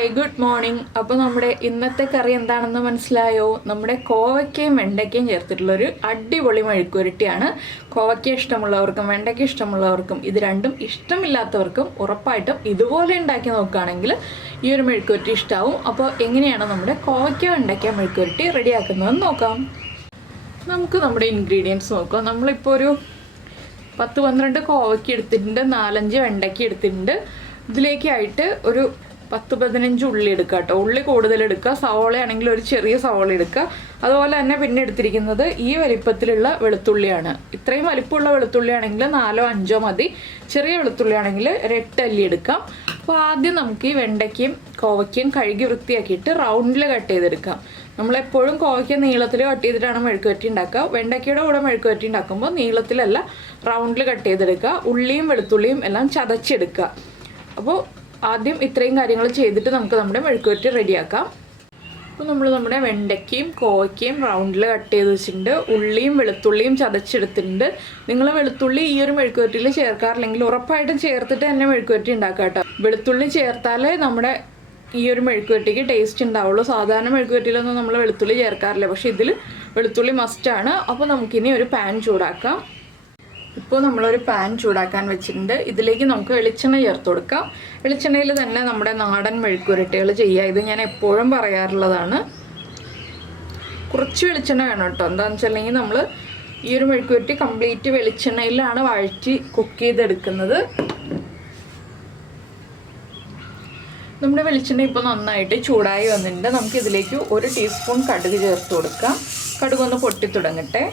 Hi good morning. അപ്പോൾ നമ്മുടെ ഇന്നത്തെ കറി എന്താണെന്ന് മനസ്സിലായോ? നമ്മുടെ കോവയ്ക്കയും വെണ്ടയ്ക്കയും ചേർത്തിട്ടുള്ളൊരു അടിപൊളി മെഴുക്കുവരട്ടിയാണ്. കോവയ്ക്ക ഇഷ്ടമുള്ളവർക്കും വെണ്ടയ്ക്ക ഇഷ്ടമുള്ളവർക്കും ഇത് രണ്ടും ഇഷ്ടമില്ലാത്തവർക്കും ഉറപ്പായിട്ടും ഇതുപോലെ ഉണ്ടാക്കി നോക്കുകയാണെങ്കിൽ ഈ ഒരു മെഴുക്കുവരട്ടി ഇഷ്ടമാവും. അപ്പോൾ എങ്ങനെയാണ് നമ്മുടെ കോവയ്ക്ക വെണ്ടയ്ക്ക മെഴുക്കുവരട്ടി റെഡിയാക്കുന്നതെന്ന് നോക്കാം. നമുക്ക് നമ്മുടെ ഇൻഗ്രീഡിയൻസ് നോക്കാം. നമ്മളിപ്പോൾ ഒരു 10-12 കോവയ്ക്ക എടുത്തിട്ടുണ്ട്, 4-5 വെണ്ടയ്ക്ക എടുത്തിട്ടുണ്ട്. ഇതിലേക്കായിട്ട് ഒരു 10-15 ഉള്ളി എടുക്കുക കേട്ടോ. ഉള്ളി കൂടുതൽ എടുക്കുക. സവോള ആണെങ്കിൽ ഒരു ചെറിയ സവോള എടുക്കുക. അതുപോലെ തന്നെ പിന്നെ എടുത്തിരിക്കുന്നത് ഈ വലിപ്പത്തിലുള്ള വെളുത്തുള്ളിയാണ്. ഇത്രയും വലിപ്പമുള്ള വെളുത്തുള്ളി ആണെങ്കിൽ 4-5 മതി. ചെറിയ വെളുത്തുള്ളി ആണെങ്കിൽ 8 അല്ലി എടുക്കാം. അപ്പോൾ ആദ്യം നമുക്ക് ഈ വെണ്ടയ്ക്കയും കോവയ്ക്കയും കഴുകി വൃത്തിയാക്കിയിട്ട് റൗണ്ടിൽ കട്ട് ചെയ്തെടുക്കാം. നമ്മളെപ്പോഴും കോവയ്ക്ക നീളത്തിൽ കട്ട് ചെയ്തിട്ടാണ് മെഴുക്കുവരട്ടി ഉണ്ടാക്കുക. വെണ്ടയ്ക്കയുടെ കൂടെ മെഴുക്കുവരട്ടി ഉണ്ടാക്കുമ്പോൾ നീളത്തിലല്ല, റൗണ്ടിൽ കട്ട് ചെയ്തെടുക്കുക. ഉള്ളിയും വെളുത്തുള്ളിയും എല്ലാം ചതച്ചെടുക്കുക. അപ്പോൾ ആദ്യം ഇത്രയും കാര്യങ്ങൾ ചെയ്തിട്ട് നമുക്ക് നമ്മുടെ മെഴുക്കുവരട്ടി റെഡിയാക്കാം. അപ്പോൾ നമ്മൾ നമ്മുടെ വെണ്ടയ്ക്കയും കോവയ്ക്കയും റൗണ്ടിൽ കട്ട് ചെയ്ത് വെച്ചിട്ടുണ്ട്. ഉള്ളിയും വെളുത്തുള്ളിയും ചതച്ചെടുത്തിട്ടുണ്ട്. നിങ്ങൾ വെളുത്തുള്ളി ഈ ഒരു മെഴുക്കുവരട്ടിയിൽ ചേർക്കാറില്ലെങ്കിൽ ഉറപ്പായിട്ടും ചേർത്തിട്ട് തന്നെ മെഴുക്കുവരട്ടി ഉണ്ടാക്കാം കേട്ടോ. വെളുത്തുള്ളി ചേർത്താലേ നമ്മുടെ ഈ ഒരു മെഴുക്കുവരട്ടിക്ക് ടേസ്റ്റ് ഉണ്ടാവുള്ളൂ. സാധാരണ മെഴുക്കുവരട്ടിയിലൊന്നും നമ്മൾ വെളുത്തുള്ളി ചേർക്കാറില്ല, പക്ഷേ ഇതിൽ വെളുത്തുള്ളി മസ്റ്റാണ്. അപ്പോൾ നമുക്കിനി ഒരു പാൻ ചൂടാക്കാം. ഇപ്പോൾ നമ്മളൊരു പാൻ ചൂടാക്കാൻ വെച്ചിട്ടുണ്ട്. ഇതിലേക്ക് നമുക്ക് വെളിച്ചെണ്ണ ചേർത്ത് കൊടുക്കാം. വെളിച്ചെണ്ണയിൽ തന്നെ നമ്മുടെ നാടൻ മെഴുക്കുവരട്ടികൾ ചെയ്യുക. ഇത് ഞാൻ എപ്പോഴും പറയാറുള്ളതാണ്. കുറച്ച് വെളിച്ചെണ്ണ വേണം കേട്ടോ. എന്താണെന്ന് വെച്ചിട്ടുണ്ടെങ്കിൽ നമ്മൾ ഈ ഒരു മെഴുക്കുവരട്ടി കംപ്ലീറ്റ് വെളിച്ചെണ്ണയിലാണ് വഴറ്റി കുക്ക് ചെയ്തെടുക്കുന്നത്. നമ്മുടെ വെളിച്ചെണ്ണ ഇപ്പോൾ നന്നായിട്ട് ചൂടായി വന്നിട്ടുണ്ട്. നമുക്കിതിലേക്ക് 1 ടീസ്പൂൺ കടുക് ചേർത്ത് കൊടുക്കാം. കടുകൊന്ന് പൊട്ടി തുടങ്ങട്ടെ.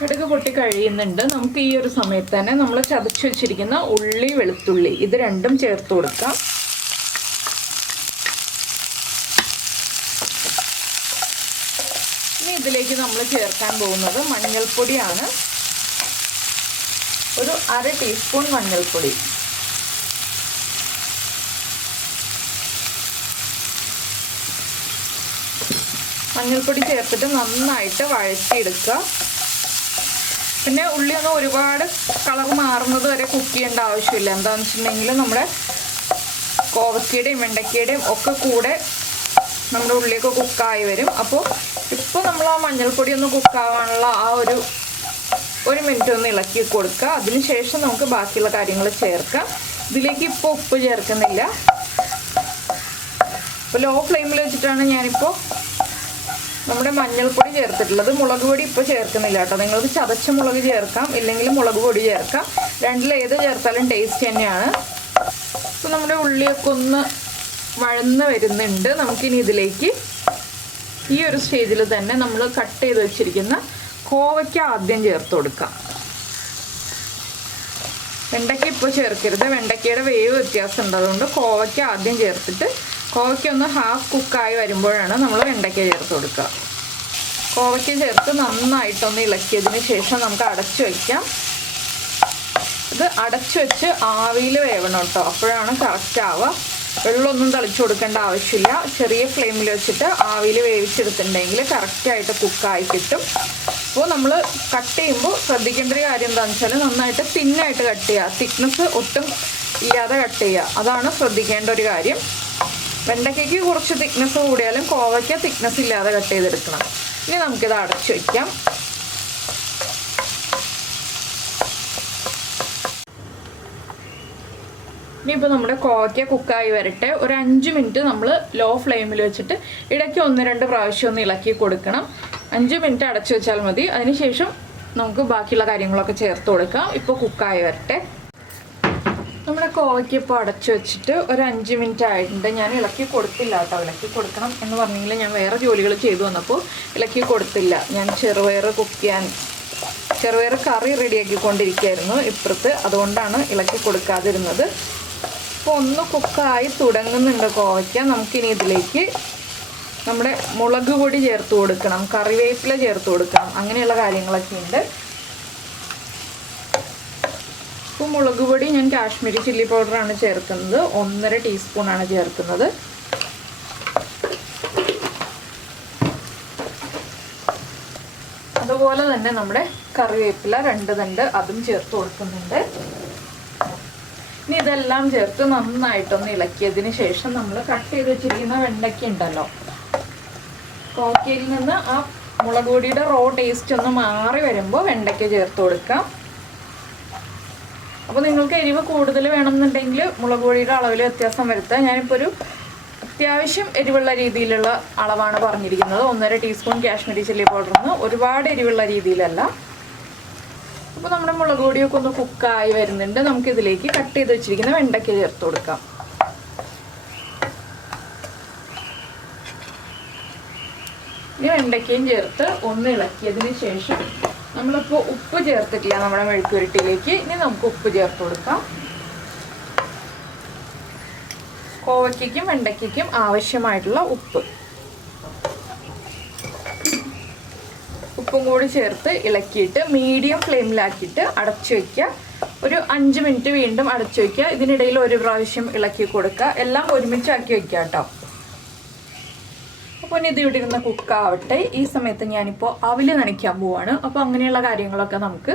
കടുക് പൊട്ടി കഴിയുന്നുണ്ട്. നമുക്ക് ഈ ഒരു സമയത്ത് തന്നെ നമ്മൾ ചതച്ച് വെച്ചിരിക്കുന്ന ഉള്ളി വെളുത്തുള്ളി ഇത് രണ്ടും ചേർത്ത് കൊടുക്കാം. ഇനി ഇതിലേക്ക് നമ്മൾ ചേർക്കാൻ പോകുന്നത് മഞ്ഞൾപ്പൊടിയാണ്. ഒരു 1/2 ടീസ്പൂൺ മഞ്ഞൾപ്പൊടി. മഞ്ഞൾപ്പൊടി ചേർത്തിട്ട് നന്നായിട്ട് വഴറ്റിയെടുക്കുക. പിന്നെ ഉള്ളിയൊന്നും ഒരുപാട് കളർ മാറുന്നത് വരെ കുക്ക് ചെയ്യേണ്ട ആവശ്യമില്ല. എന്താണെന്ന് വെച്ചിട്ടുണ്ടെങ്കിൽ നമ്മുടെ കോവയ്ക്കയുടെയും വെണ്ടയ്ക്കയുടെയും ഒക്കെ കൂടെ നമ്മുടെ ഉള്ളിയൊക്കെ കുക്കായി വരും. അപ്പോൾ ഇപ്പോൾ നമ്മൾ ആ മഞ്ഞൾപ്പൊടി ഒന്ന് കുക്കാവാനുള്ള ആ ഒരു മിനിറ്റ് ഒന്ന് ഇളക്കി കൊടുക്കുക. അതിനുശേഷം നമുക്ക് ബാക്കിയുള്ള കാര്യങ്ങൾ ചേർക്കാം. ഇതിലേക്ക് ഇപ്പോൾ ഉപ്പ് ചേർക്കുന്നില്ല. ഇപ്പോൾ ലോ ഫ്ലെയിമിൽ വെച്ചിട്ടാണ് ഞാനിപ്പോൾ നമ്മുടെ മഞ്ഞൾപ്പൊടി ചേർത്തിട്ടുള്ളത്. മുളക് പൊടി ഇപ്പോൾ ചേർക്കുന്നില്ല കേട്ടോ. നിങ്ങൾക്ക് ചതച്ച മുളക് ചേർക്കാം, ഇല്ലെങ്കിൽ മുളക് പൊടി ചേർക്കാം. രണ്ടിൽ ഏത് ചേർത്താലും ടേസ്റ്റ് തന്നെയാണ്. ഇപ്പോൾ നമ്മുടെ ഉള്ളിയൊക്കെ ഒന്ന് വഴന്ന് വരുന്നുണ്ട്. നമുക്കിനി ഇതിലേക്ക് ഈ ഒരു സ്റ്റേജിൽ തന്നെ നമ്മൾ കട്ട് ചെയ്ത് വെച്ചിരിക്കുന്ന കോവയ്ക്ക ആദ്യം ചേർത്ത് കൊടുക്കാം. വെണ്ടയ്ക്ക ഇപ്പോൾ ചേർക്കരുത്. വെണ്ടയ്ക്കയുടെ വേവ് വ്യത്യാസം ഉണ്ട്. അതുകൊണ്ട് കോവയ്ക്ക ആദ്യം ചേർത്തിട്ട് കോവയ്ക്ക ഒന്ന് ഹാഫ് കുക്കായി വരുമ്പോഴാണ് നമ്മൾ വെണ്ടയ്ക്ക ചേർത്ത് കൊടുക്കുക. കോവയ്ക്ക ചേർത്ത് നന്നായിട്ടൊന്ന് ഇളക്കിയതിന് ശേഷം നമുക്ക് അടച്ചു വയ്ക്കാം. ഇത് അടച്ചു വെച്ച് ആവിയിൽ വേവണം കേട്ടോ. അപ്പോഴാണ് കറക്റ്റ് ആവുക. വെള്ളമൊന്നും തളിച്ചു കൊടുക്കേണ്ട ആവശ്യമില്ല. ചെറിയ ഫ്ലെയിമിൽ വെച്ചിട്ട് ആവിയിൽ വേവിച്ചെടുത്തിട്ടുണ്ടെങ്കിൽ കറക്റ്റായിട്ട് കുക്കായി കിട്ടും. അപ്പോൾ നമ്മൾ കട്ട് ചെയ്യുമ്പോൾ ശ്രദ്ധിക്കേണ്ട ഒരു കാര്യം എന്താണെന്ന് വെച്ചാൽ നന്നായിട്ട് തിന്നായിട്ട് കട്ട് ചെയ്യുക. തിക്നെസ് ഒട്ടും ഇല്ലാതെ കട്ട് ചെയ്യുക. അതാണ് ശ്രദ്ധിക്കേണ്ട ഒരു കാര്യം. വെണ്ടയ്ക്കയ്ക്ക് കുറച്ച് തിക്നെസ് കൂടിയാലും കോവയ്ക്ക തിക്നെസ് ഇല്ലാതെ കട്ട് ചെയ്തെടുക്കണം. ഇനി നമുക്കിത് അടച്ചു വയ്ക്കാം. ഇനിയിപ്പോൾ നമ്മുടെ കോവയ്ക്ക കുക്കായി വരട്ടെ. ഒരു 5 മിനിറ്റ് നമ്മൾ ലോ ഫ്ലെയിമിൽ വെച്ചിട്ട് ഇടയ്ക്ക് 1-2 പ്രാവശ്യം ഒന്ന് ഇളക്കി കൊടുക്കണം. 5 മിനിറ്റ് അടച്ചു വെച്ചാൽ മതി. അതിനുശേഷം നമുക്ക് ബാക്കിയുള്ള കാര്യങ്ങളൊക്കെ ചേർത്ത് കൊടുക്കാം. ഇപ്പോൾ കുക്കായി വരട്ടെ. നമ്മുടെ കോവയ്ക്ക് ഇപ്പോൾ അടച്ചു വെച്ചിട്ട് ഒരു 5 മിനിറ്റ് ആയിട്ടുണ്ട്. ഞാൻ ഇളക്കി കൊടുത്തില്ല കേട്ടോ. ഇളക്കി കൊടുക്കണം എന്ന് പറഞ്ഞെങ്കിൽ ഞാൻ വേറെ ജോലികൾ ചെയ്തു വന്നപ്പോൾ ഇളക്കി കൊടുത്തില്ല. ഞാൻ ചെറുപയർ കറി റെഡിയാക്കിക്കൊണ്ടിരിക്കുകയായിരുന്നു ഇപ്പുറത്ത്. അതുകൊണ്ടാണ് ഇളക്കി കൊടുക്കാതിരുന്നത്. അപ്പോൾ ഒന്ന് കുക്കായി തുടങ്ങുന്നുണ്ട് കോവയ്ക്ക. നമുക്കിനി ഇതിലേക്ക് നമ്മുടെ മുളക് പൊടി ചേർത്ത് കൊടുക്കണം, കറിവേപ്പില ചേർത്ത് കൊടുക്കണം, അങ്ങനെയുള്ള കാര്യങ്ങളൊക്കെ ഉണ്ട്. ഇപ്പോൾ മുളക് പൊടി ഞാൻ കാശ്മീരി ചില്ലി പൗഡറാണ് ചേർക്കുന്നത്. 1.5 ടീസ്പൂണാണ് ചേർക്കുന്നത്. അതുപോലെ തന്നെ നമ്മുടെ കറിവേപ്പില 2 തണ്ട് അതും ചേർത്ത് കൊടുക്കുന്നുണ്ട്. ഇനി ഇതെല്ലാം ചേർത്ത് നന്നായിട്ടൊന്ന് ഇളക്കിയതിന് ശേഷം നമ്മൾ കട്ട് ചെയ്ത് വെച്ചിരിക്കുന്ന വെണ്ടയ്ക്ക ഉണ്ടല്ലോ, കോവക്കയിൽ നിന്ന് ആ മുളക് പൊടിയുടെ റോ ടേസ്റ്റ് ഒന്ന് മാറി വരുമ്പോൾ വെണ്ടയ്ക്ക ചേർത്ത് കൊടുക്കാം. അപ്പോൾ നിങ്ങൾക്ക് എരിവ് കൂടുതൽ വേണമെന്നുണ്ടെങ്കിൽ മുളക് പൊടിയുടെ അളവിൽ വ്യത്യാസം വരുത്താം. ഞാനിപ്പോൾ ഒരു അത്യാവശ്യം എരിവുള്ള രീതിയിലുള്ള അളവാണ് പറഞ്ഞിരിക്കുന്നത്. 1.5 ടീസ്പൂൺ കാശ്മീരി ചില്ലി പൗഡറിന്, ഒരുപാട് എരിവുള്ള രീതിയിലല്ല. അപ്പോൾ നമ്മുടെ മുളക് പൊടിയൊക്കെ ഒന്ന് കുക്കായി വരുന്നുണ്ട്. നമുക്കിതിലേക്ക് കട്ട് ചെയ്ത് വെച്ചിരിക്കുന്ന വെണ്ടയ്ക്ക ചേർത്ത് കൊടുക്കാം. ഇനി വെണ്ടയ്ക്കയും ചേർത്ത് ഒന്ന് ഇളക്കിയതിന് ശേഷം നമ്മളിപ്പോൾ ഉപ്പ് ചേർത്തിട്ടില്ല നമ്മുടെ മെഴുക്കുവരട്ടിയിലേക്ക്. ഇനി നമുക്ക് ഉപ്പ് ചേർത്ത് കൊടുക്കാം. കോവയ്ക്കും വെണ്ടയ്ക്കും ആവശ്യമായിട്ടുള്ള ഉപ്പും കൂടി ചേർത്ത് ഇളക്കിയിട്ട് മീഡിയം ഫ്ലെയിമിലാക്കിയിട്ട് അടച്ചു വയ്ക്കുക. ഒരു 5 മിനിറ്റ് വീണ്ടും അടച്ചു വയ്ക്കുക. ഇതിനിടയിൽ ഒരു പ്രാവശ്യം ഇളക്കി കൊടുക്കുക. എല്ലാം ഒരുമിച്ചാക്കി വയ്ക്കുക കേട്ടോ. അപ്പോൾ ഇത് ഇവിടെ ഇരുന്ന് കുക്കാവട്ടെ. ഈ സമയത്ത് ഞാനിപ്പോൾ അവിൽ നനയ്ക്കാൻ പോവാണ്. അപ്പോൾ അങ്ങനെയുള്ള കാര്യങ്ങളൊക്കെ നമുക്ക്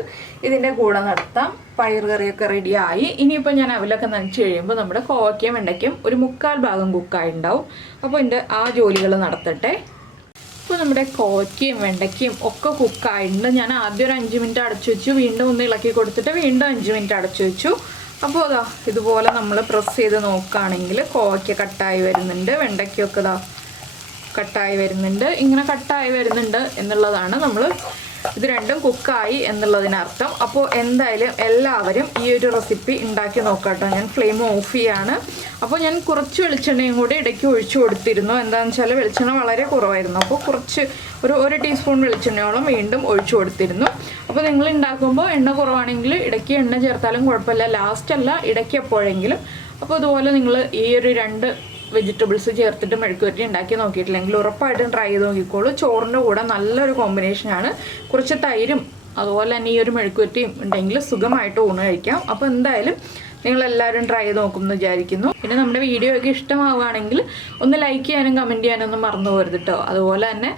ഇതിൻ്റെ കൂടെ നടത്താം. പയർ കറിയൊക്കെ റെഡിയായി. ഇനിയിപ്പോൾ ഞാൻ അവിലൊക്കെ നനച്ച് കഴിയുമ്പോൾ നമ്മുടെ കോവയ്ക്കയും വെണ്ടയ്ക്കും ഒരു 1/4 ഭാഗം കുക്കായിട്ടുണ്ടാവും. അപ്പോൾ എൻ്റെ ആ ജോലികൾ നടത്തട്ടെ. അപ്പോൾ നമ്മുടെ കോവയ്ക്കയും വെണ്ടയ്ക്കയും ഒക്കെ കുക്കായിട്ടുണ്ട്. ഞാൻ ആദ്യം ഒരു 5 മിനിറ്റ് അടച്ചു വെച്ചു, വീണ്ടും ഒന്ന് ഇളക്കി കൊടുത്തിട്ട് വീണ്ടും 5 മിനിറ്റ് അടച്ചു വെച്ചു. അപ്പോൾ അതാ ഇതുപോലെ നമ്മൾ പ്രസ് ചെയ്ത് നോക്കുകയാണെങ്കിൽ കോവയ്ക്ക കട്ടായി വരുന്നുണ്ട്, വെണ്ടയ്ക്കൊക്കെ കട്ടായി വരുന്നുണ്ട്. ഇങ്ങനെ കട്ടായി വരുന്നുണ്ട് എന്നുള്ളതാണ് നമ്മൾ ഇത് രണ്ടും കുക്കായി എന്നുള്ളതിനർത്ഥം. അപ്പോൾ എന്തായാലും എല്ലാവരും ഈ ഒരു റെസിപ്പി ഉണ്ടാക്കി നോക്കാട്ടോ. ഞാൻ ഫ്ലെയിം ഓഫ് ചെയ്യാണ്. അപ്പോൾ ഞാൻ കുറച്ച് വെളിച്ചെണ്ണയും കൂടി ഇടയ്ക്ക് ഒഴിച്ചു കൊടുത്തിരുന്നു. എന്താണെന്ന് വെച്ചാൽ വെളിച്ചെണ്ണ വളരെ കുറവായിരുന്നു. അപ്പോൾ കുറച്ച് ഒരു ടീസ്പൂൺ വെളിച്ചെണ്ണയോളം വീണ്ടും ഒഴിച്ചു കൊടുത്തിരുന്നു. അപ്പോൾ നിങ്ങൾ ഉണ്ടാക്കുമ്പോൾ എണ്ണ കുറവാണെങ്കിൽ ഇടയ്ക്ക് എണ്ണ ചേർത്താലും കുഴപ്പമില്ല, ലാസ്റ്റ് അല്ല ഇടയ്ക്ക് എപ്പോഴെങ്കിലും. അപ്പോൾ ഇതുപോലെ നിങ്ങൾ ഈ ഒരു 2 വെജിറ്റബിൾസ് ചേർത്തിട്ട് മെഴുക്കുവരട്ടി ഉണ്ടാക്കി നോക്കിയിട്ടില്ലെങ്കിൽ ഉറപ്പായിട്ടും ട്രൈ ചെയ്ത് നോക്കിക്കോളൂ. ചോറിൻ്റെ കൂടെ നല്ലൊരു കോമ്പിനേഷനാണ്. കുറച്ച് തൈരും അതുപോലെ തന്നെ ഈ ഒരു മെഴുക്കുവരട്ടിയും ഉണ്ടെങ്കിൽ സുഖമായിട്ട് ഊണ് കഴിക്കാം. അപ്പോൾ എന്തായാലും നിങ്ങളെല്ലാവരും ട്രൈ ചെയ്ത് നോക്കുമെന്ന് വിചാരിക്കുന്നു. പിന്നെ നമ്മുടെ വീഡിയോ ഒക്കെ ഇഷ്ടമാവുകയാണെങ്കിൽ ഒന്ന് ലൈക്ക് ചെയ്യാനും കമൻറ്റ് ചെയ്യാനും ഒന്നും മറന്നു പോകരുത് കേട്ടോ. അതുപോലെ തന്നെ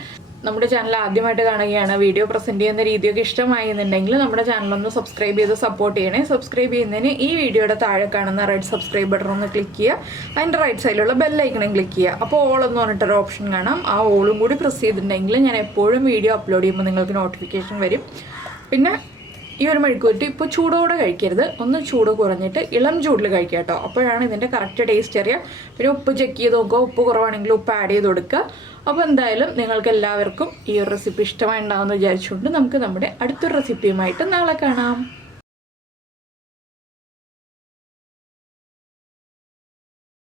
നമ്മുടെ ചാനൽ ആദ്യമായിട്ട് കാണുകയാണ്, വീഡിയോ പ്രസൻറ്റ് ചെയ്യുന്ന രീതിയൊക്കെ ഇഷ്ടമായി എന്നുണ്ടെങ്കിൽ നമ്മുടെ ചാനലൊന്ന് സബ്സ്ക്രൈബ് ചെയ്ത് സപ്പോർട്ട് ചെയ്യണേ. സബ്സ്ക്രൈബ് ചെയ്യുന്നതിന് ഈ വീഡിയോയുടെ താഴെ കാണുന്ന റെഡ് സബ്സ്ക്രൈബ് ബട്ടൺ ഒന്ന് ക്ലിക്ക് ചെയ്യുക. അതിൻ്റെ റൈറ്റ് സൈഡിലുള്ള ബെല്ലൈക്കണും ക്ലിക്ക് ചെയ്യുക. അപ്പോൾ ഓൾ എന്ന് പറഞ്ഞിട്ടൊരു ഓപ്ഷൻ കാണാം. ആ ഓളും കൂടി പ്രസ് ചെയ്തിട്ടുണ്ടെങ്കിൽ ഞാൻ എപ്പോഴും വീഡിയോ അപ്ലോഡ് ചെയ്യുമ്പോൾ നിങ്ങൾക്ക് നോട്ടിഫിക്കേഷൻ വരും. പിന്നെ ഈ ഒരു മെഴുക്കുവരട്ടി ഇപ്പോൾ ചൂടോടെ കഴിക്കരുത്, ഒന്ന് ചൂട് കുറഞ്ഞിട്ട് ഇളം ചൂടിൽ കഴിക്കുക കേട്ടോ. അപ്പോഴാണ് ഇതിൻ്റെ കറക്റ്റ് ടേസ്റ്റ് അറിയുക. പിന്നെ ഉപ്പ് ചെക്ക് ചെയ്ത് നോക്കുക, ഉപ്പ് കുറവാണെങ്കിൽ ഉപ്പ് ആഡ് ചെയ്ത് കൊടുക്കുക. അപ്പോൾ എന്തായാലും നിങ്ങൾക്ക് എല്ലാവർക്കും ഈ ഒരു റെസിപ്പി ഇഷ്ടമായി ഉണ്ടാകുമെന്ന് വിചാരിച്ചുകൊണ്ട് നമുക്ക് നമ്മുടെ അടുത്തൊരു റെസിപ്പിയുമായിട്ട് നാളെ കാണാം.